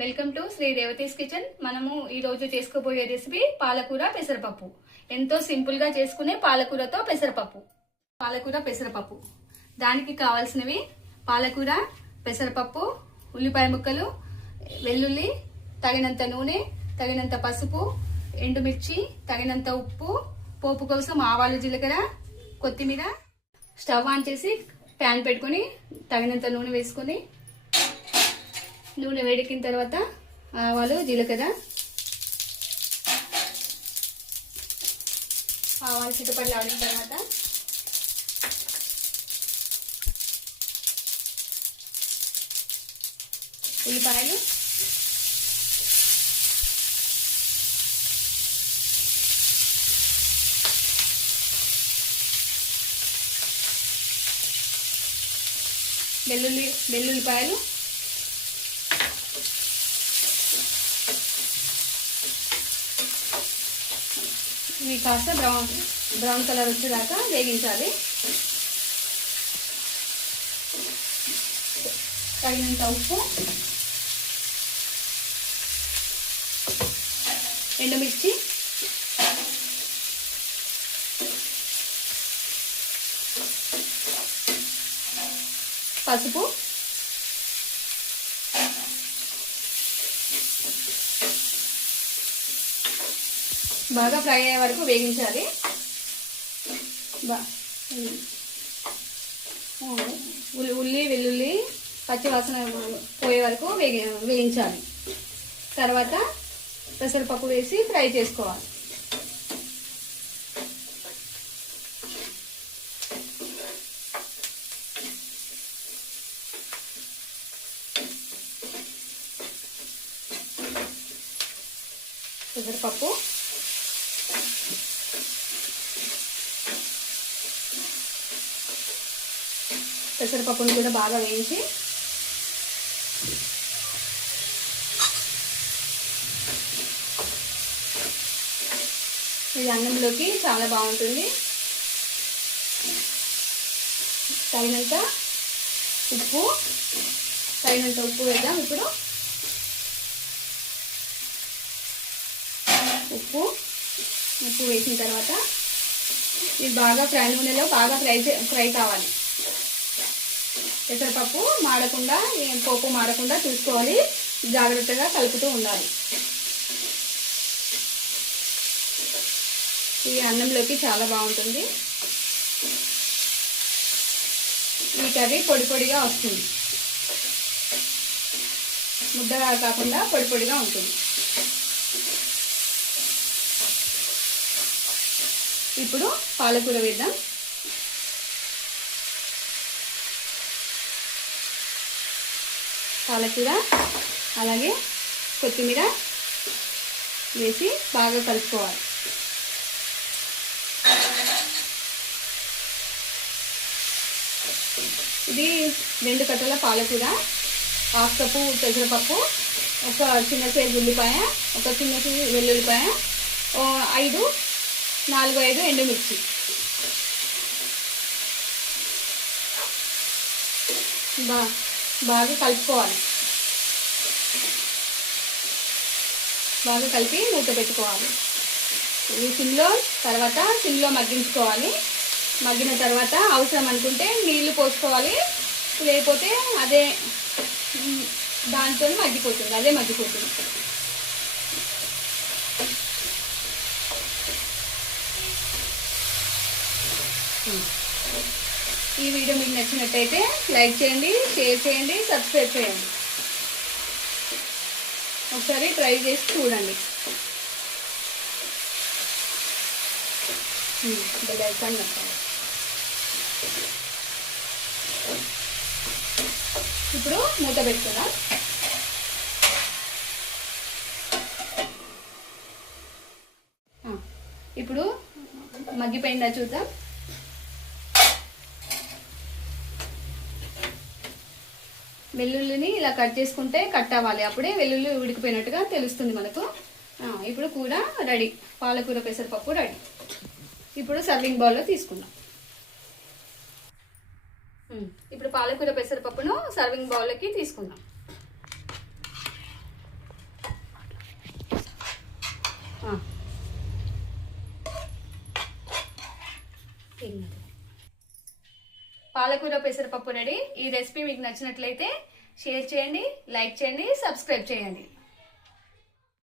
Welcome to Shri Revathi's kitchen. మనము ఈ రోజు చేసుకోబోయే రెసిపీ పాలకూర పెసరపప్పు. ఎంతో సింపుల్ గా చేసుకునే పాలకూరతో పెసరపప్పు. పాలకూర పెసరపప్పు దానికి కావాల్సినవి పాలకూర, పెసరపప్పు, ఉల్లిపాయ ముక్కలు, వెల్లుల్లి, తగినంత నూనె, తగినంత పసుపు, ఎండుమిర్చి, తగినంత ఉప్పు, పోపు కోసం ఆవాలు, జీలకర్ర, కొత్తిమీర. స్టవ్ ఆన్ చేసి ప్యాన్ పెట్టుకుని తగినంత నూనె వేసుకొని నూనె వేడెక్కిన తర్వాత ఆవాలు, జీలకర్ర, ఆవాలు చిటపట్లు ఆడిన తర్వాత ఉల్లిపాయలు, వెల్లుల్లిపాయలు, ఇవి కాస్త బ్రౌన్ కలర్ వచ్చేదాకా వేగించాలి. తగినంత ఉప్పు, ఎండుమిర్చి, పసుపు, బాగా ఫ్రై అయ్యే వరకు వేగించాలి. ఉల్లి, వెల్లుల్లి పచ్చి వాసన పోయే వరకు వేయించాలి. తర్వాత పెసరపప్పు వేసి ఫ్రై చేసుకోవాలి. పెసరపప్పు, పెసరపప్పుని కూడా బాగా వేయించి ఇది అన్నంలోకి చాలా బాగుంటుంది. తగినంత ఉప్పు వేద్దాం. ఇప్పుడు ఉప్పు వేసిన తర్వాత ఇది బాగా నూనెలో బాగా ఫ్రై కావాలి. పెసరపప్పు మాడకుండా, పోపు మాడకుండా చూసుకోవాలి. జాగ్రత్తగా కలుపుతూ ఉండాలి. ఈ అన్నంలోకి చాలా బాగుంటుంది. ఈ కర్రీ పొడి పొడిగా వస్తుంది, ముద్దగా కాకుండా పొడి పొడిగా ఉంటుంది. ఇప్పుడు పాలకూర వేద్దాం. పాలకూర అలాగే కొత్తిమీర వేసి బాగా కలుపుకోవాలి. ఇది 2 కట్టల పాలకూర, 1/2 కప్పు పెసరపప్పు, ఒక చిన్న సైజు ఉల్లిపాయ, ఒక చిన్న సైజు వెల్లుల్లిపాయ, 4-5 ఎండుమిర్చి. బాగా కలుపుకోవాలి. బాగా కలిపి మూత పెట్టుకోవాలి. ఇది సిమ్లో మగ్గించుకోవాలి. మగ్గిన తర్వాత అవసరం అనుకుంటే నీళ్లు పోసుకోవాలి, లేకపోతే అదే దాంతో మగ్గిపోతుంది. ఈ వీడియో మీకు నచ్చినట్టయితే లైక్ చేయండి, షేర్ చేయండి, సబ్స్క్రైబ్ చేయండి. ఒకసారి ట్రై చేసి చూడండి. బెల్ ఐకాన్ నొక్కండి. ఇప్పుడు మూత పెట్టుకుందాం. ఇప్పుడు మగ్గిపోయిందా చూద్దాం. వెల్లుల్లిని ఇలా కట్ చేసుకుంటే కట్ అవ్వాలి. అప్పుడే వెల్లుల్లి ఉడికిపోయినట్టుగా తెలుస్తుంది మనకు. ఇప్పుడు కూర రెడీ. పాలకూర పెసరపప్పు రెడీ. ఇప్పుడు సర్వింగ్ బౌల్లో తీసుకుందాం. ఇప్పుడు పాలకూర పెసరపప్పును సర్వింగ్ బౌల్లోకి తీసుకుందాం. పాలకూర పెసరపప్పు రెడీ. ఈ రెసిపీ మీకు నచ్చినట్లయితే షేర్ చేయండి, లైక్ చేయండి, సబ్స్క్రైబ్ చేయండి.